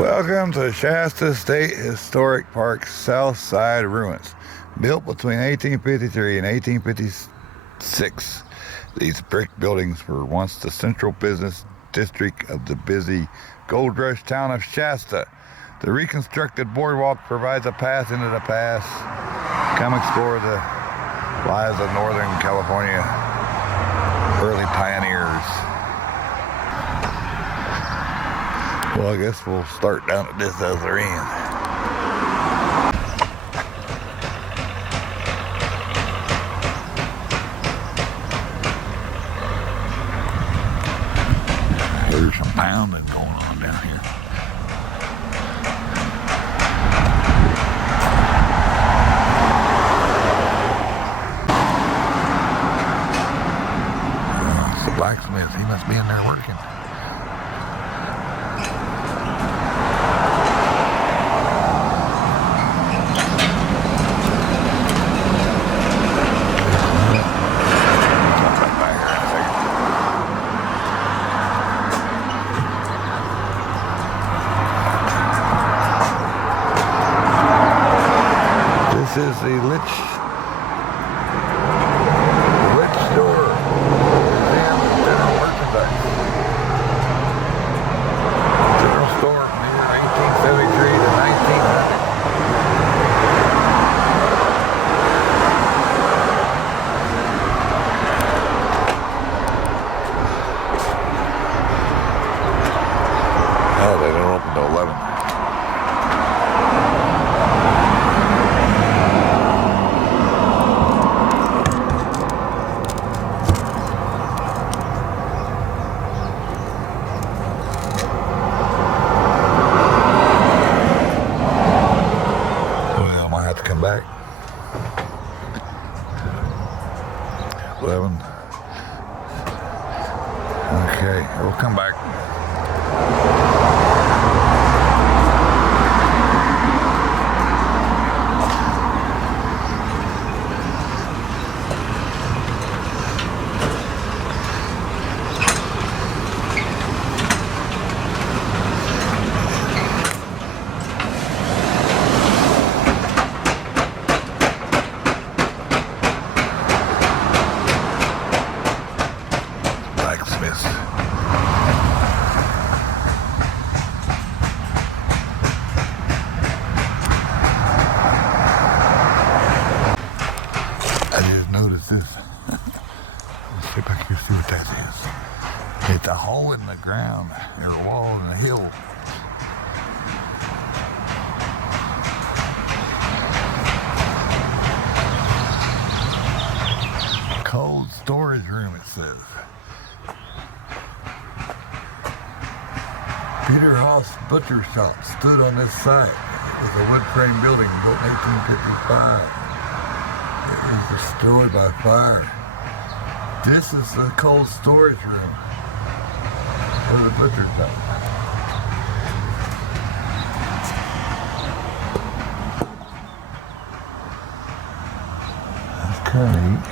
Welcome to Shasta State Historic Park's South Side Ruins. Built between 1853 and 1856, these brick buildings were once the central business district of the busy gold rush town of Shasta. The reconstructed boardwalk provides a path into the past. Come explore the lives of Northern California early pioneers. Well, I guess we'll start down at this other end. There's some pounding going on down here. It's the blacksmith. He must be in there working. This is the Lich Store Museum of General Merchandise. General store from the year 1873 to 1900. Oh, they don't open till 11. Come back. 11. Okay, we'll come back. I just noticed this. Let's see if I can see what that is. It's a hole in the ground, or a wall in the hill. Cold storage room, it says. Peter Hoss Butcher Shop stood on this site. It was a wood frame building built in 1855. It was destroyed by fire. This is the cold storage room for the butcher shop. That's kind of neat.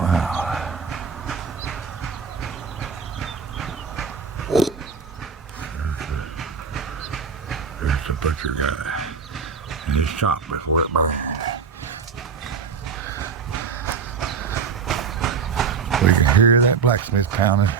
Wow. There's the butcher guy. In his shop before it burned. We can hear that blacksmith pounding.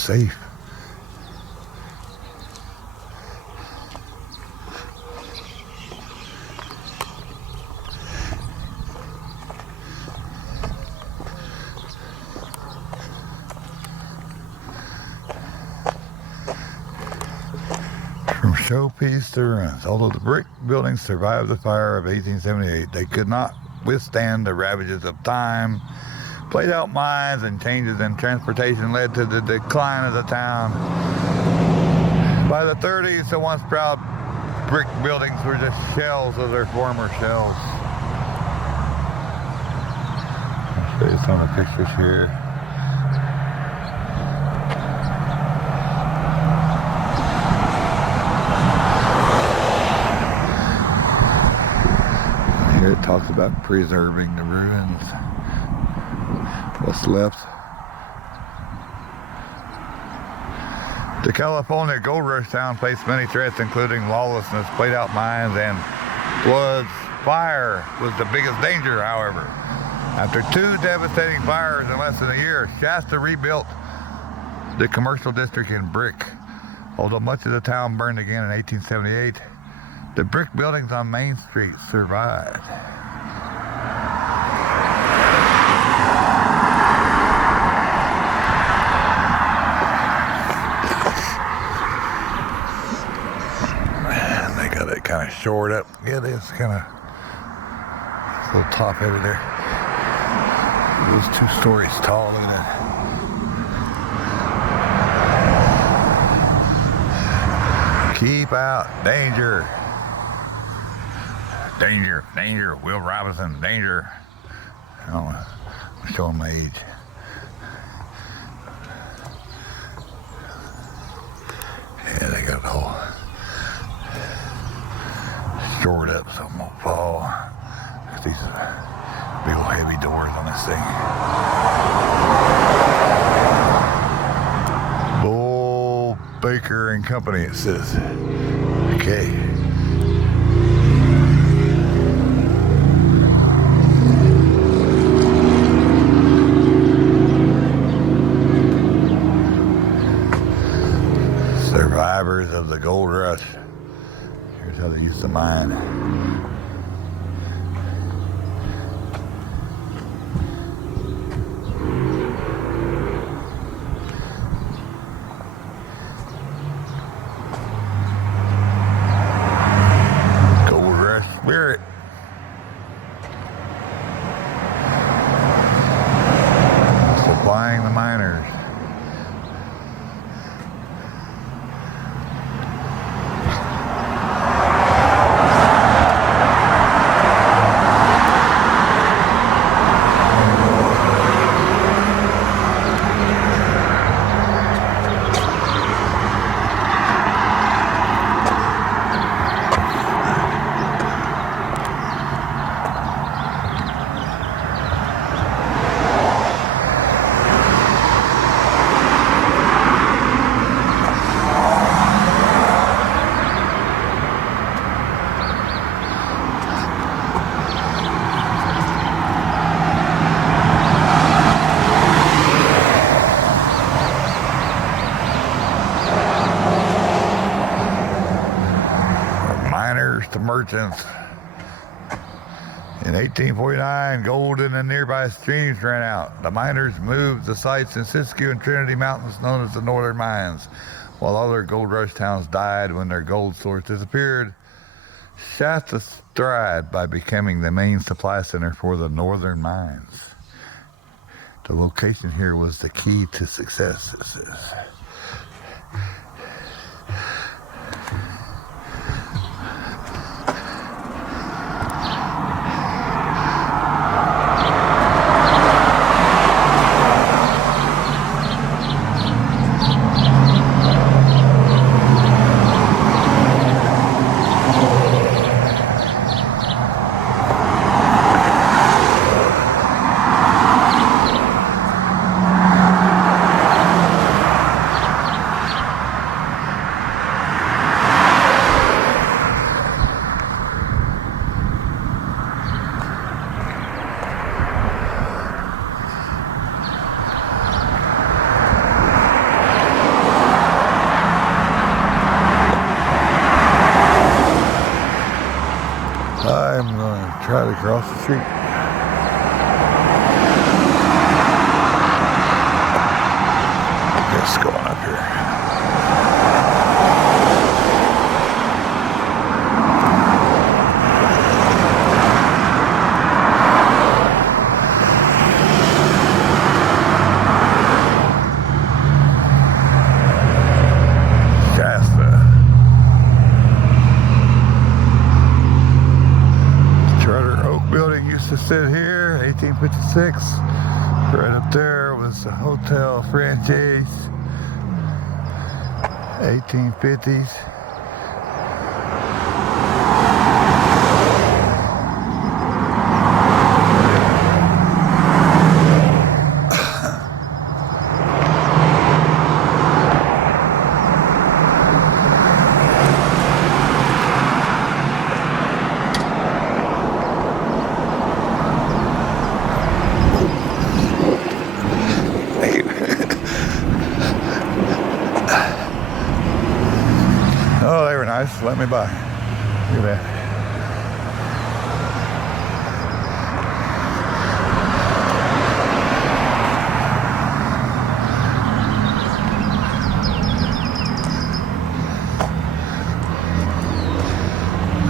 safe. From showpiece to ruins, although the brick buildings survived the fire of 1878, they could not withstand the ravages of time. Played out mines and changes in transportation led to the decline of the town. By the 30s, the once proud brick buildings were just shells of their former shells. I'll show you some of the pictures here. Here it talks about preserving the ruins. What's left. The California Gold Rush town faced many threats, including lawlessness, played out mines, and floods. Fire was the biggest danger, however. After 2 devastating fires in less than a year, Shasta rebuilt the commercial district in brick. Although much of the town burned again in 1878, the brick buildings on Main Street survived. They got it kind of shored up. Yeah, it is kind of a little top heavy there. It was 2 stories tall. Look at that. Keep out. Danger. Danger. Danger. Will Robinson. Danger. I don't know. I'm showing my age. Yeah, they got it all shored up so it won't fall. These big old heavy doors on this thing. Bull Baker and Company, it says. Okay. Survivors of the gold rush. Here's how they used to mine. Gold rush spirit. Supplying the miners. To merchants. In 1849, gold in the nearby streams ran out. The miners moved the sites in Siskiyou and Trinity Mountains known as the Northern Mines. While other gold rush towns died when their gold source disappeared, Shasta thrived by becoming the main supply center for the Northern Mines. The location here was the key to success, it says. street. Just going up here. Shasta. Charter Oak building used to sit here, 1856. Right up there was the hotel franchise, 1850s. Oh, they were nice. Let me by. Look at that.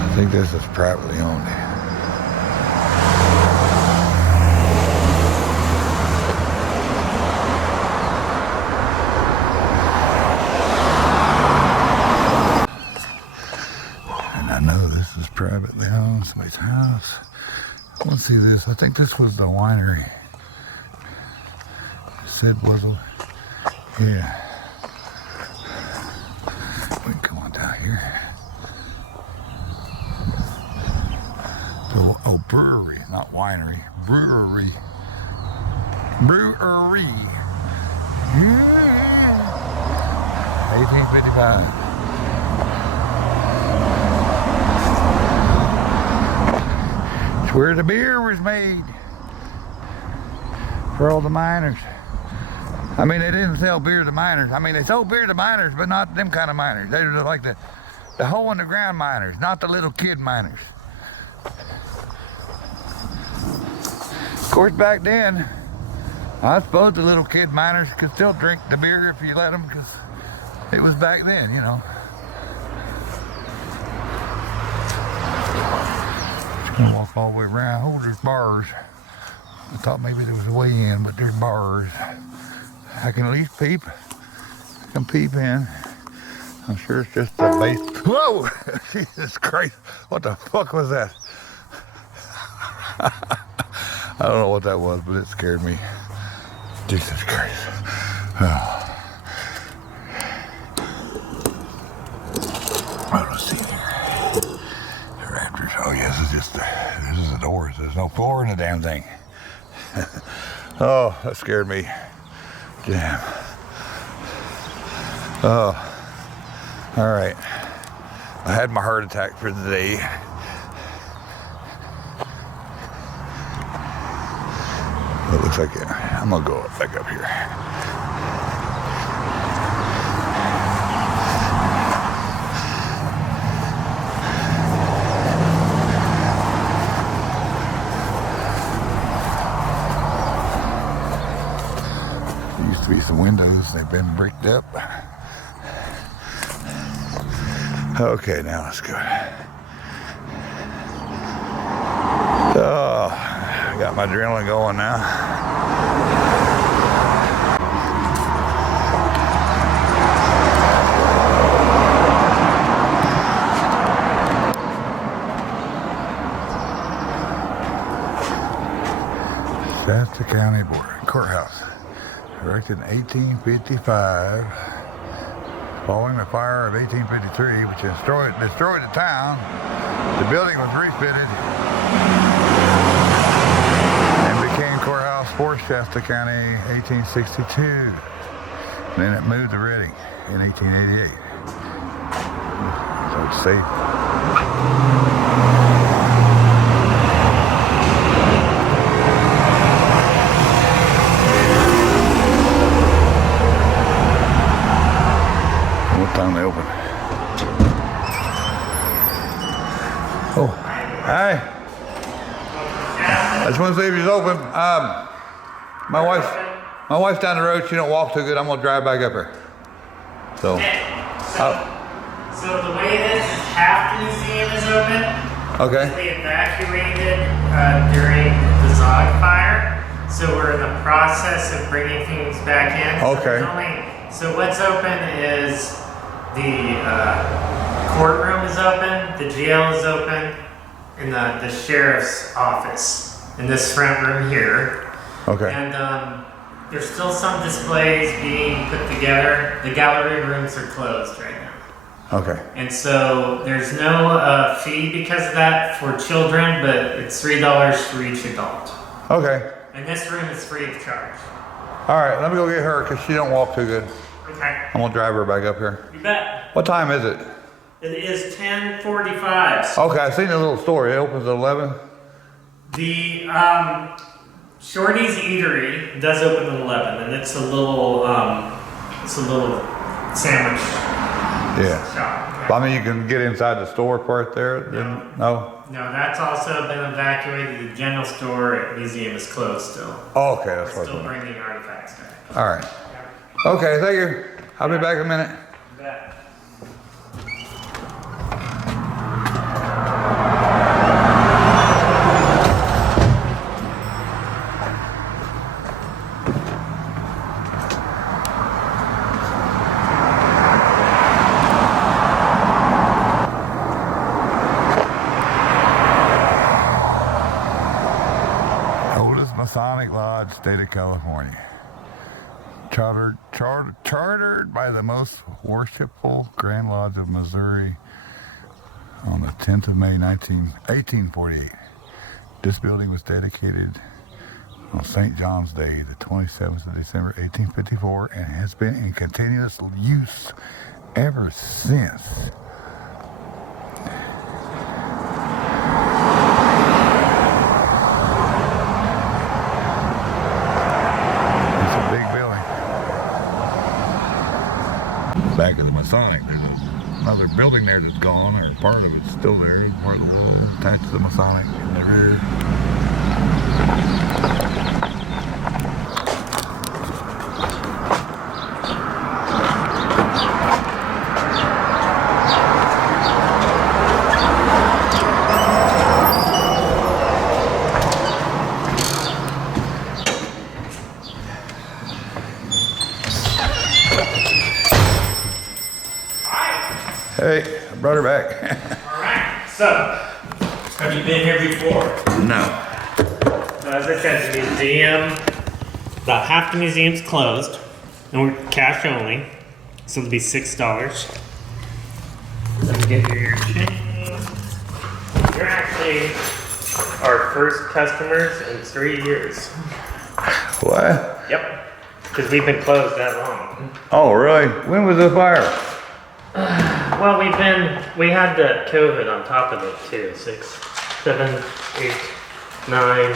I think this is privately owned. I know this is privately owned, somebody's house. Let's see this. I think this was the winery. It said was a, yeah. We can come on down here. Oh, brewery, not winery. Brewery. Brewery. 1855. Where the beer was made for all the miners. I mean, they didn't sell beer to miners. I mean, they sold beer to miners, but not them kind of miners. They were like the hole in the ground miners, not the little kid miners. Of course, back then, I suppose the little kid miners could still drink the beer if you let them, because it was back then, you know. Gonna walk all the way around. Oh, there's bars. I thought maybe there was a way in, but there's bars. I can at least peep. I can peep in. I'm sure it's just a base. Whoa! Jesus Christ! What the fuck was that? I don't know what that was, but it scared me. Jesus Christ! Oh. Let's see here. Raptors. Oh yes, this is the doors. There's no floor in the damn thing. Oh, that scared me. Damn. Oh. All right. I had my heart attack for the day. It looks like I'm gonna go back up here. Used to be some windows, they've been bricked up. Okay, now let's go. Oh, got my adrenaline going now. Shasta County Courthouse. Erected in 1855, following the fire of 1853, which destroyed the town. The building was refitted and became Courthouse for Shasta County 1862. Then it moved to Reading in 1888. So it's safe. Time they open. Oh, hi. want to see if he's open. My wife's down the road. She don't walk too good. I'm gonna drive back up here. So. Okay. So the way it is half the museum is open. Okay. We evacuated during the Zog fire, so we're in the process of bringing things back in. Okay. So what's open is the courtroom is open, the jail is open, and the sheriff's office in this front room here. Okay. And there's still some displays being put together. The gallery rooms are closed right now. Okay. And so there's no fee because of that for children, but it's $3 for each adult. Okay. And this room is free of charge. All right, let me go get her because she don't walk too good. Okay. I'm gonna drive her back up here. You bet. What time is it? It is 10:45. Okay, I seen the little store. It opens at 11. The Shorty's Eatery does open at 11, and it's a little sandwich Yeah. shop. But I mean, you can get inside the store part there. Then, no. No, that's also been evacuated. The general store at museum is closed still. Oh, okay, that's We're what still I'm doing. bringing artifacts back. All right. Okay, thank you. I'll be back in a minute. You bet. Oldest Masonic Lodge, state of California. Chartered by the most worshipful Grand Lodge of Missouri on the 10th of May 1848. This building was dedicated on St. John's Day, the 27th of December 1854, and has been in continuous use ever since. It's a big building. Back of the Masonic, there's another building there that's gone, or part of it's still there, part of the wall attached to the Masonic in the rear. Hey, I brought her back. All right. So, have you been here before? No. As I said, the museum, about half the museum's closed, and we're cash only, so it'll be $6. Let me get your change. You're actually our first customers in 3 years. What? Yep, because we've been closed that long. Oh, really? When was the fire? Well, we had the COVID on top of it too. 6, 7, 8, 9,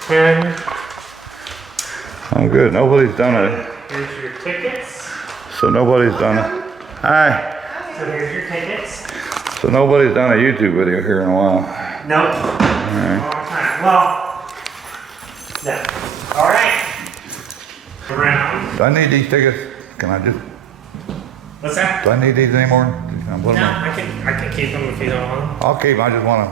10. Oh, good. Nobody's done it. Here's your tickets. So nobody's done it. Hi. So here's your tickets. So nobody's done a YouTube video here in a while. Nope. Alright. Long time. Well, no. All right. Around. Do I need these tickets? Can I just, What's that? do I need these anymore? Can I put No, them in? I can keep them if you don't want them. I'll keep them. I just want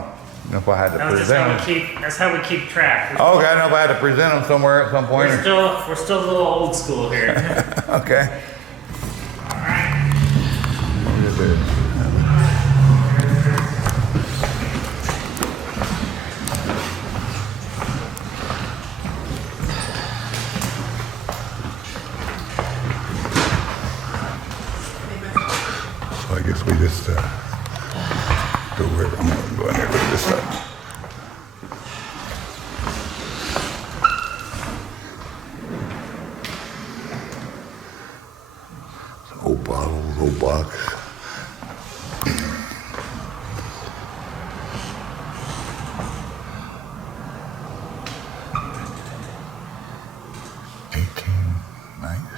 to, if I had to That's just present how them. we keep. That's how we keep track. Okay, I don't know if I had to present them somewhere at some point. We're still a little old school here. Okay. All right. So I guess we just go where I'm gonna go in here with this stuff. Old bottles, old box.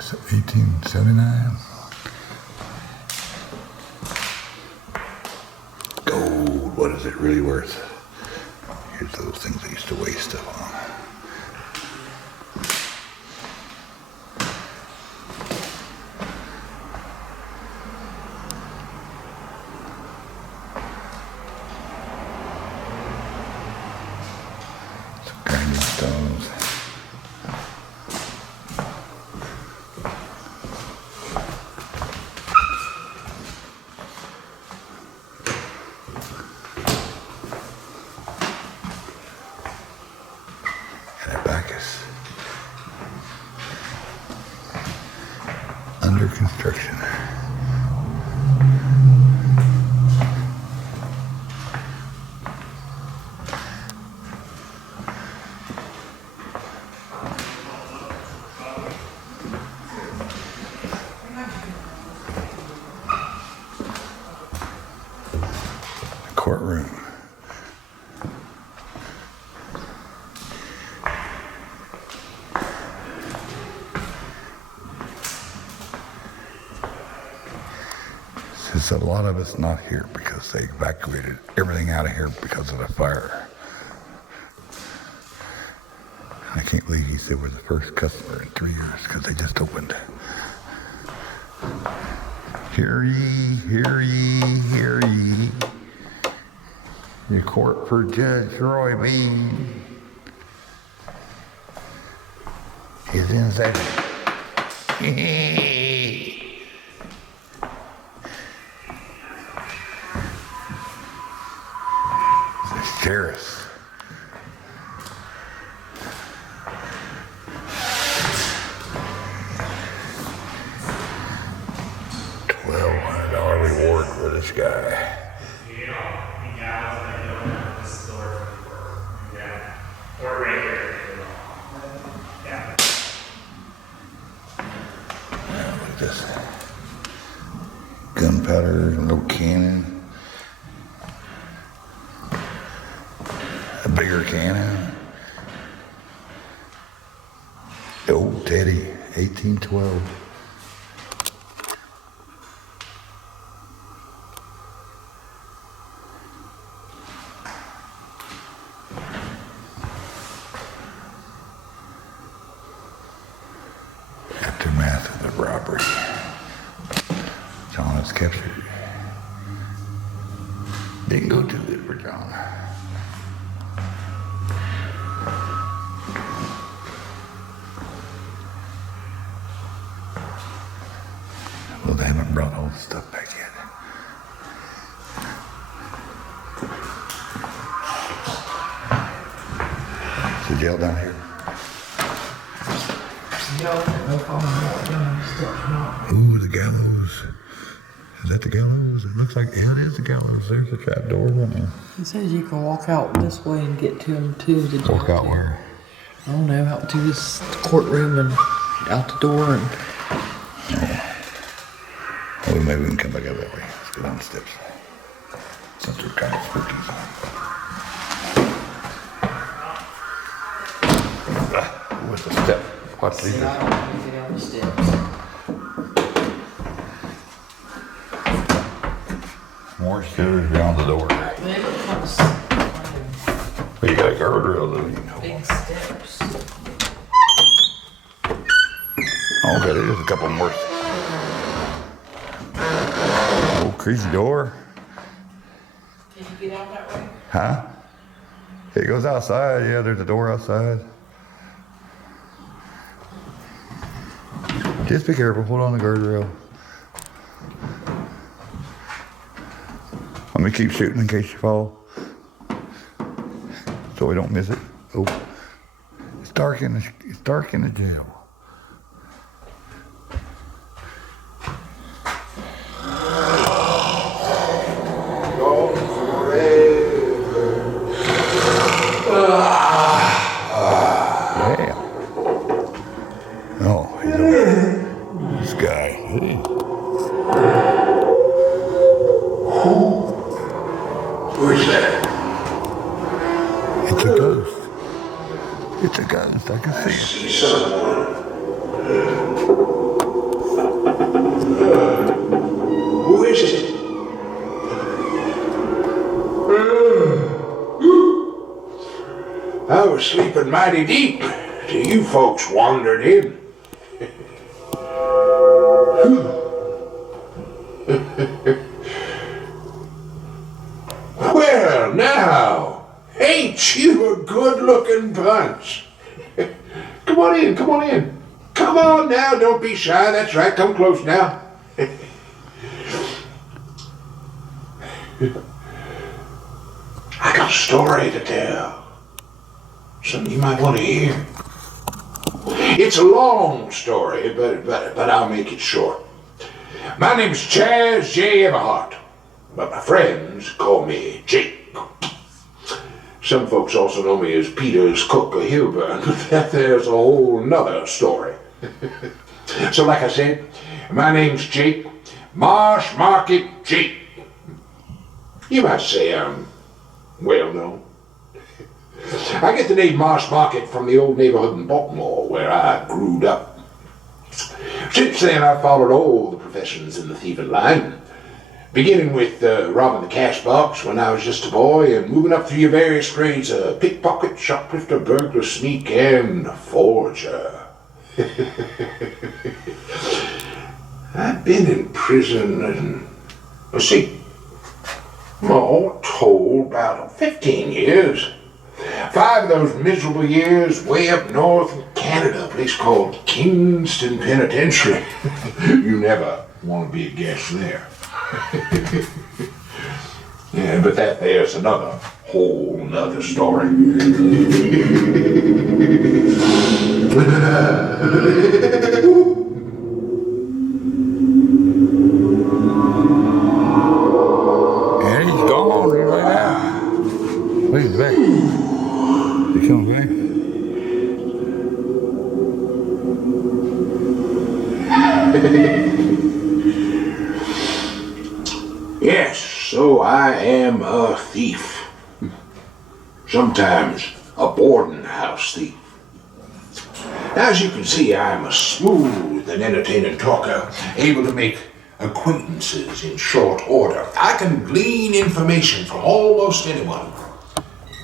$18.79. Gold, what is it really worth? Here's those things I used to waste stuff on. under construction. Courtroom. Says a lot of it's not here because they evacuated everything out of here because of the fire. I can't believe he said we're the first customer in 3 years because they just opened. Hear ye, hear ye, hear ye. Your court for Judge Roy Bean is in session. The sheriff. $1,200 reward for this guy. Or right here. Yeah. Look at this. Gunpowder, a little cannon. A bigger cannon. The old Teddy, 1812. Aftermath of the robbery. John is captured. Didn't go too good for John. Well, they haven't brought all the stuff back yet. Is the jail down here? Ooh, the gallows. Is that the gallows? It looks like, yeah, it is the gallows. There's the trap door, isn't there? It says you can walk out this way and get to him too. Walk out where? I don't know, out to this courtroom and out the door and. Oh, maybe we can come back out that way. Let's go down the steps. Since we're kind of spooky. With the step. What's See, these? I don't want to get down the steps. More stairs around the door. Maybe it comes But you got a guardrail though, you know. big steps. Okay, there's a couple more. Oh, crazy door. Can you get out that way? Huh? It goes outside. Yeah, there's a door outside. Just be careful. Hold on the guardrail. Let me keep shooting in case you fall. So we don't miss it. Oh. It's dark in the jail. Yeah. Oh, he's over. This guy. Hey. Who is that? It's a ghost. It's a ghost. I can see it. See someone. Who is it? I was sleeping mighty deep till you folks wandered in. Well, now, ain't you a good-looking bunch? Come on in, come on in. Come on now, don't be shy. That's right, come close now. I got a story to tell. Something you might want to hear. It's a long story, but I'll make it short. My name's Chaz J. Everhart, but my friends call me Jake. Some folks also know me as Peter's Cook of Hilburn, but there's a whole nother story. So like I said, my name's Jake, Marsh Market Jake. You might say I'm well known. I get the name Marsh Market from the old neighborhood in Baltimore where I grew up. Since then, I've followed all the professions in the thieving line, beginning with robbing the cash box when I was just a boy and moving up through your various grades of pickpocket, shoplifter, burglar, sneak, and forger. I've been in prison and, let's see, all told about 15 years. 5 of those miserable years way up north in Canada, a place called Kingston Penitentiary. You never want to be a guest there. Yeah, but there's another whole nother story. And he's gone right now. Wait, he's back. He comes back. Yes, so I am a thief. Sometimes a boarding house thief. As you can see, I am a smooth and entertaining talker, able to make acquaintances in short order. I can glean information from almost anyone,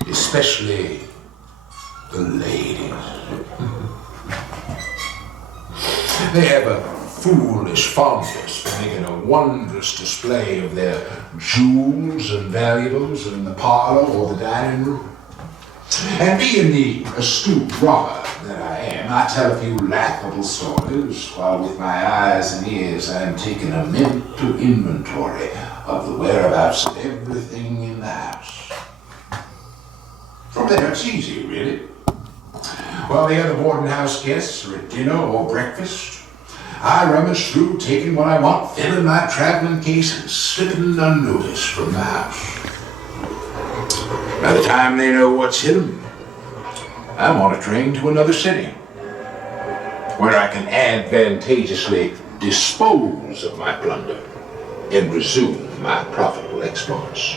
especially the ladies. They have a foolish fondness for making a wondrous display of their jewels and valuables in the parlor or the dining room. And being the astute robber that I am, I tell a few laughable stories while with my eyes and ears I am taking a mental inventory of the whereabouts of everything in the house. From there it's easy, really. While the other boarding house guests are at dinner or breakfast, I rummage through, taking what I want, filling my traveling case, and slipping unnoticed from the house. By the time they know what's hit 'em, I'm on a train to another city, where I can advantageously dispose of my plunder and resume my profitable exploits.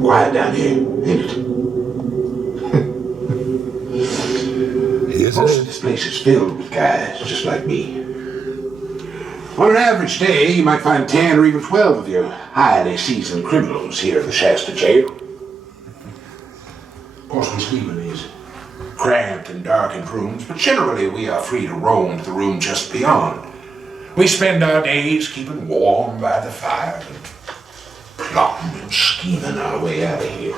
Quiet down here, ain't it? Most of this place is filled with guys just like me. On an average day, you might find 10 or even 12 of your highly seasoned criminals here at the Shasta jail. Of course, we sleep in these cramped and darkened rooms, but generally we are free to roam to the room just beyond. We spend our days keeping warm by the fire, plotting and scheming our way out of here.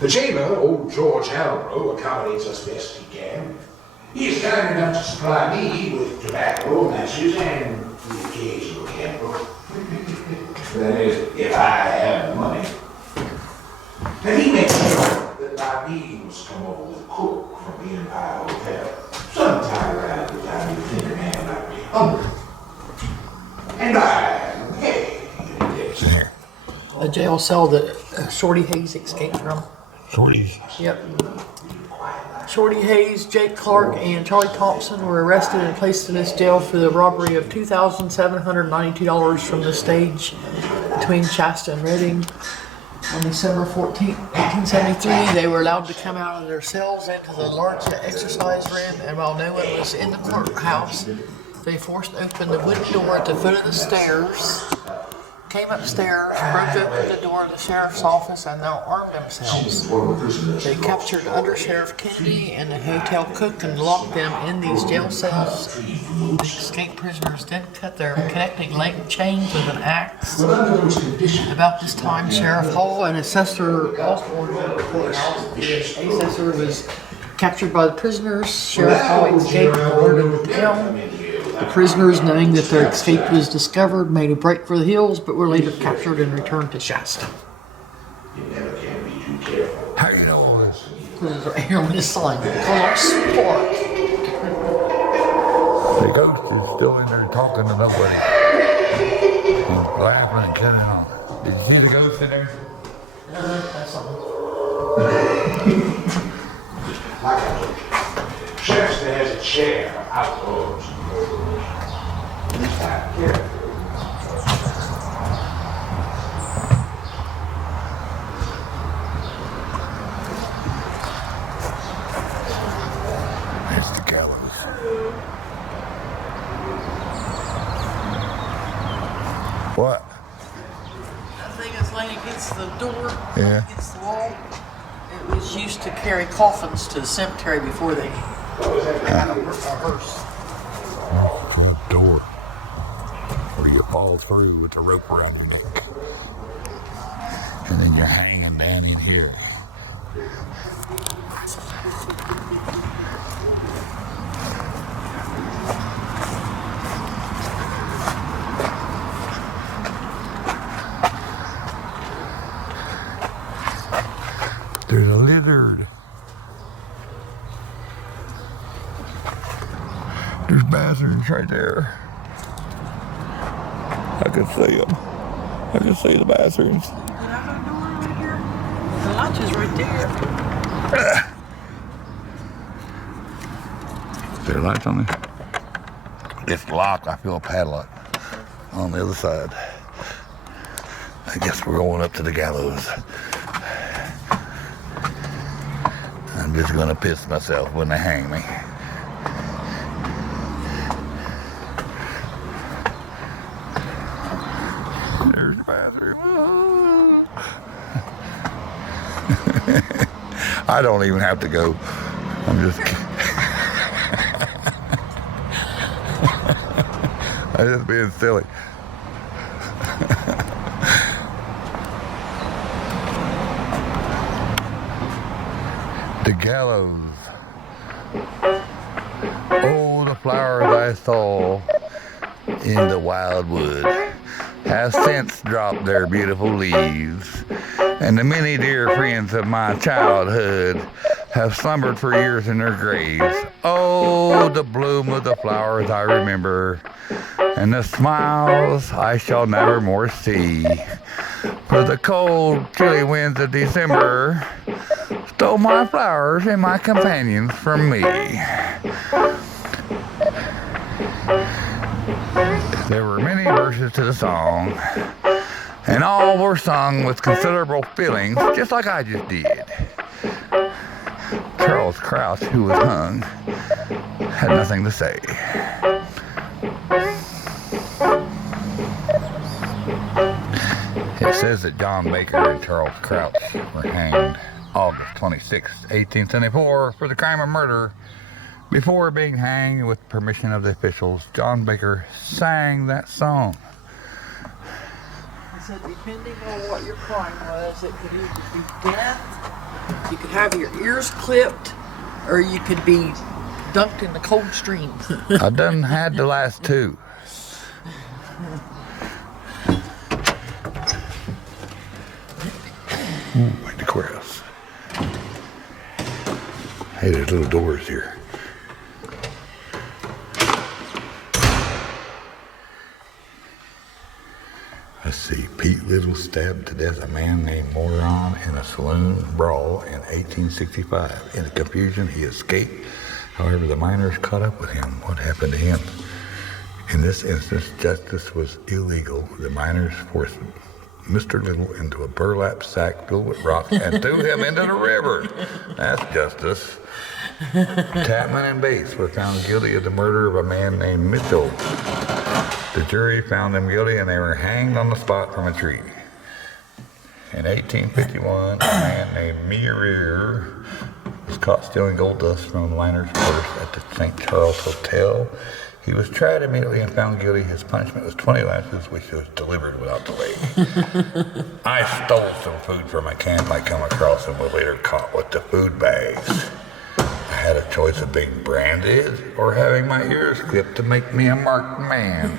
The jailer, old George Halbrough, accommodates us best he can. He is kind enough to supply me with tobacco, matches, and the occasional candle. That is, if I have the money. And he makes sure that my meals come over with a cook from the Empire Hotel, sometime around the time you think a man might be hungry. And I'm hey, yes. The jail cell that Shorty Hayes escaped from. Shorty. Yep. Shorty Hayes, Jake Clark, and Charlie Thompson were arrested and placed in this jail for the robbery of $2,792 from the stage between Shasta and Reading. On December 14, 1873, they were allowed to come out of their cells into the large exercise room, and while no one was in the courthouse, they forced open the wooden door at the foot of the stairs, came upstairs, broke open the door of the sheriff's office, and now armed themselves. They captured Under Sheriff Kennedy and the hotel cook and locked them in these jail cells. The escaped prisoners then cut their connecting link chains with an axe. About this time, Sheriff Hall and Assessor Osborne were at the courthouse. The assessor was captured by the prisoners. Sheriff Hall escaped and alerted the town. The prisoners, knowing that their escape was discovered, made a break for the hills, but were later captured and returned to Shasta. How you know all this? This is right here on this sign. Call Sport. The ghost is still in there talking to nobody. He's laughing and cutting off. Did you see the ghost in there? That's something. Shasta has a chair outdoors. There's the gallows. What? That thing is laying against the door, Yeah. against the wall. It was used to carry coffins to the cemetery before they had a hearse. The door. Where you fall through with a rope around your neck. And then you're hanging down in here. There's a lizard. There's bastards right there. I can see them. I can see the bastards. The latch is right there. Is there lights on there? It's locked. I feel a padlock on the other side. I guess we're going up to the gallows. I'm just gonna piss myself when they hang me. There's the bathroom. I don't even have to go. I'm just I'm just being silly. The gallows. Oh, the flowers I saw in the wildwood have since dropped their beautiful leaves, and the many dear friends of my childhood have slumbered for years in their graves. Oh, the bloom of the flowers I remember, and the smiles I shall never more see. For the cold, chilly winds of December stole my flowers and my companions from me. There were many verses to the song, and all were sung with considerable feelings, just like I just did. Charles Krause, who was hung, had nothing to say. It says that John Baker and Charles Krause were hanged August 26, 1874, for the crime of murder. Before being hanged, with permission of the officials, John Baker sang that song. He said, depending on what your crime was, it could either be death, you could have your ears clipped, or you could be dunked in the cold stream. I done had the last two. Ooh, the courthouse. Hey, there's little doors here. Let's see. Pete Little stabbed to death a man named Moron in a saloon brawl in 1865. In the confusion, he escaped. However, the miners caught up with him. What happened to him? In this instance, justice was illegal. The miners forced Mr. Little into a burlap sack filled with rocks and threw him into the river. That's justice. Tapman and Bates were found guilty of the murder of a man named Mitchell. The jury found them guilty and they were hanged on the spot from a tree. In 1851, a man named Mearier was caught stealing gold dust from the liner's purse at the St. Charles Hotel. He was tried immediately and found guilty. His punishment was 20 lashes, which was delivered without delay. I stole some food from a camp I come across and was later caught with the food bags. I had a choice of being branded or having my ears clipped to make me a marked man.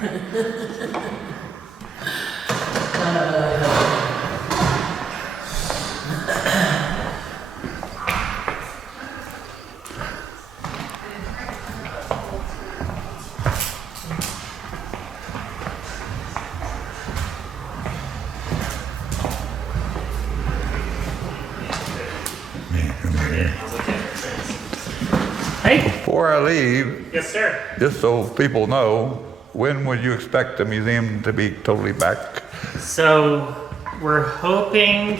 Hey. Before I leave, Yes, sir. just so people know, when would you expect the museum to be totally back? So we're hoping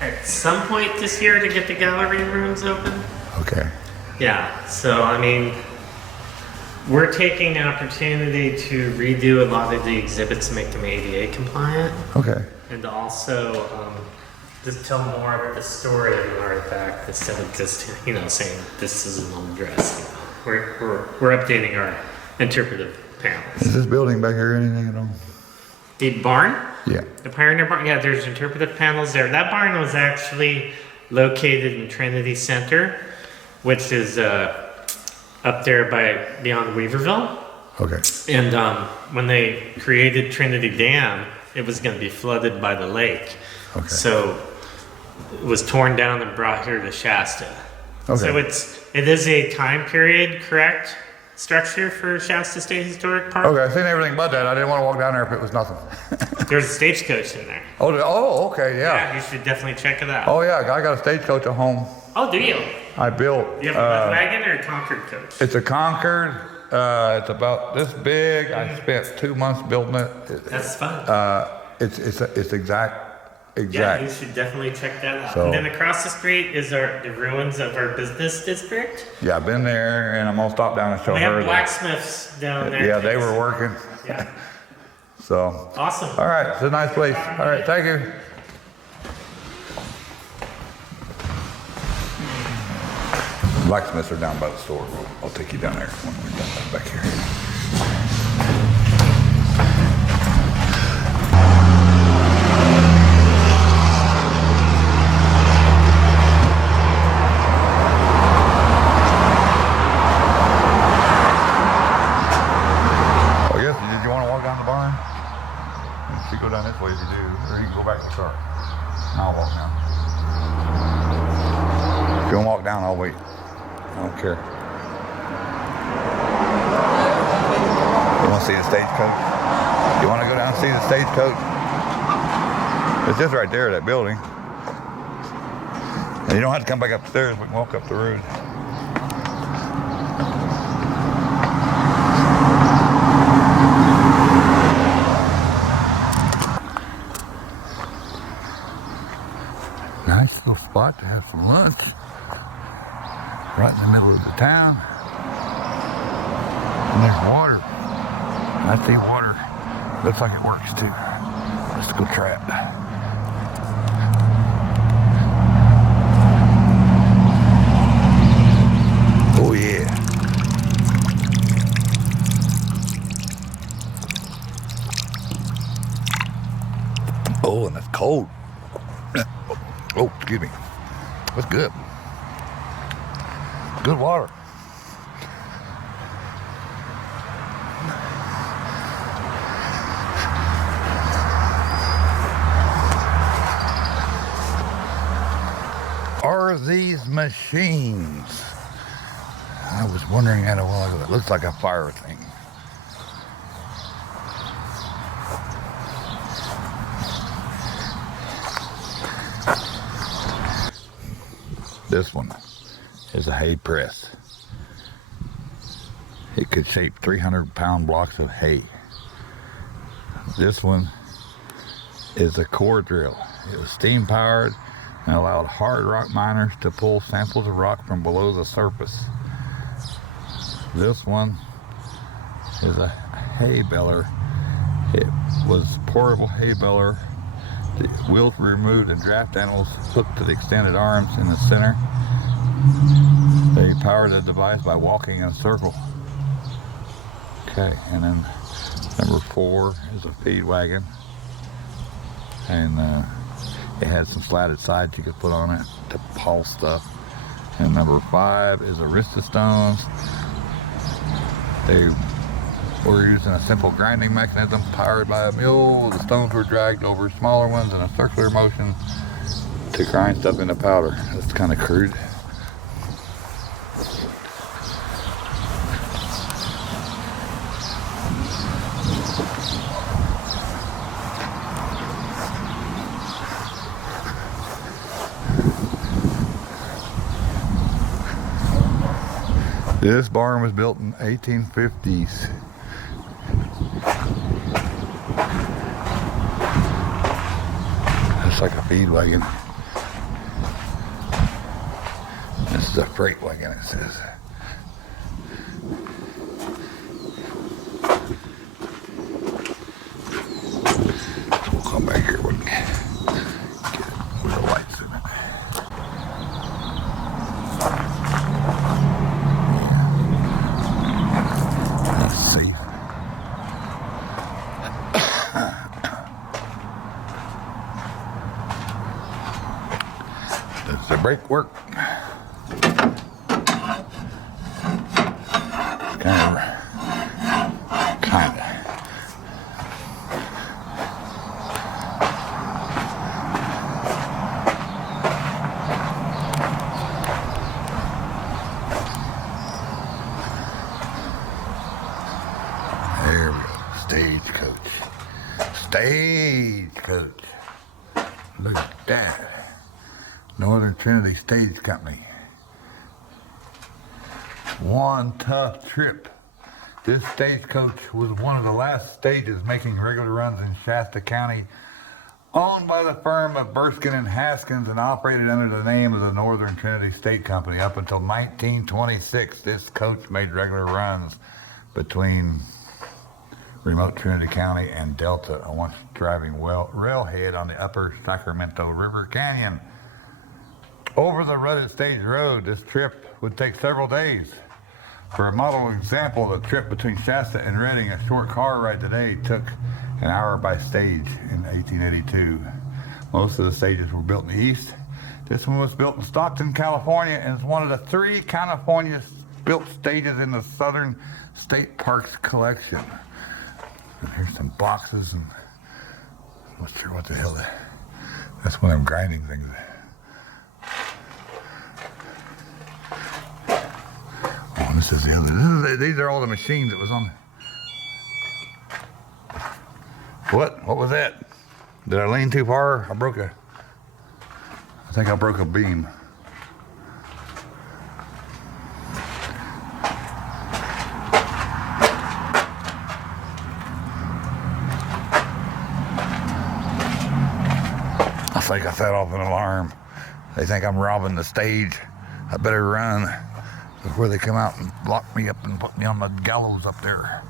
at some point this year to get the gallery rooms open. Okay. Yeah. So I mean, we're taking the opportunity to redo a lot of the exhibits to make them ADA compliant, Okay. and to also just tell more about the story of the artifact instead of just saying this is an old dress. We're updating our interpretive panels. Is this building back here anything at all? The barn. Yeah. The Pioneer Barn, yeah, there's interpretive panels there. That barn was actually located in Trinity Center, which is up there beyond Weaverville. Okay. And when they created Trinity Dam, it was going to be flooded by the lake. Okay. So it was torn down and brought here to Shasta. Okay. So it is a time period correct structure for Shasta State Historic Park. Okay, I've seen everything but that. I didn't want to walk down there if it was nothing. There's a stagecoach in there. Okay, Yeah, you should definitely check it out. Oh yeah, I got a stagecoach at home. Oh, do you? I built. You have a mud wagon or a Concord coach? It's a Concord. It's about this big. I spent 2 months building it. That's fun. It's exact. Yeah, you should definitely check that out. So- And then across the street is the ruins of our business district. Yeah, I've been there, and I'm gonna stop down and show We her. have blacksmiths down there. Yeah, they were working. Yeah. So. Awesome. All right, it's a nice place. All right, thank you. Blacksmiths are down by the store. I'll take you down there when we're done back here. Oh, yes, did you want to walk down the barn? You should go down this way if you do, or you can go back in the car. I'll walk down. If you want to walk down, I'll wait. I don't care. You want to see the stagecoach? You want to go down and see the stagecoach? It's just right there, that building. And you don't have to come back upstairs. We can walk up the road. Nice little spot to have some lunch. Right in the middle of the town. And there's water. I see water. Looks like it works too. Let's go try it. Oh yeah. Oh, and it's cold. Oh, excuse me. That's good. Good water. Are these machines? I was wondering that a while ago. It looks like a fire thing. This one is a hay press. It could shape 300-pound blocks of hay. This one is a core drill. It was steam powered and allowed hard rock miners to pull samples of rock from below the surface. This one is a hay baler. It was portable hay baler. The wheels were removed and draft animals hooked to the extended arms in the center. They powered the device by walking in a circle. Okay, and then number 4 is a feed wagon. And it had some slatted sides you could put on it to haul stuff. And number 5 is Arista stones. They were using a simple grinding mechanism powered by a mule. The stones were dragged over smaller ones in a circular motion to grind stuff into powder. That's kind of crude. This barn was built in 1850s. It's like a feed wagon. This is a freight wagon, it says. We'll come back here with the lights in it. That's safe. Does the brake work? Kinda. There we go. Stagecoach. Stagecoach. Look at that. Northern Trinity Stage Company. One tough trip. This stagecoach was one of the last stages making regular runs in Shasta County, owned by the firm of Burskin and Haskins and operated under the name of the Northern Trinity State Company. Up until 1926, this coach made regular runs between remote Trinity County and Delta, once driving railhead on the upper Sacramento River Canyon. Over the rutted stage road, this trip would take several days. For a model example, the trip between Shasta and Redding, a short car ride today, took an hour by stage in 1882. Most of the stages were built in the east. This one was built in Stockton, California, and is one of the 3 California-built stages in the Southern State Parks collection. And here's some boxes, and not sure what the hell that's one of them grinding things. This is the other. These are all the machines that was on. What? What was that? Did I lean too far? I think I broke a beam. I think I set off an alarm. They think I'm robbing the stage. I better run before they come out and lock me up and put me on the gallows up there.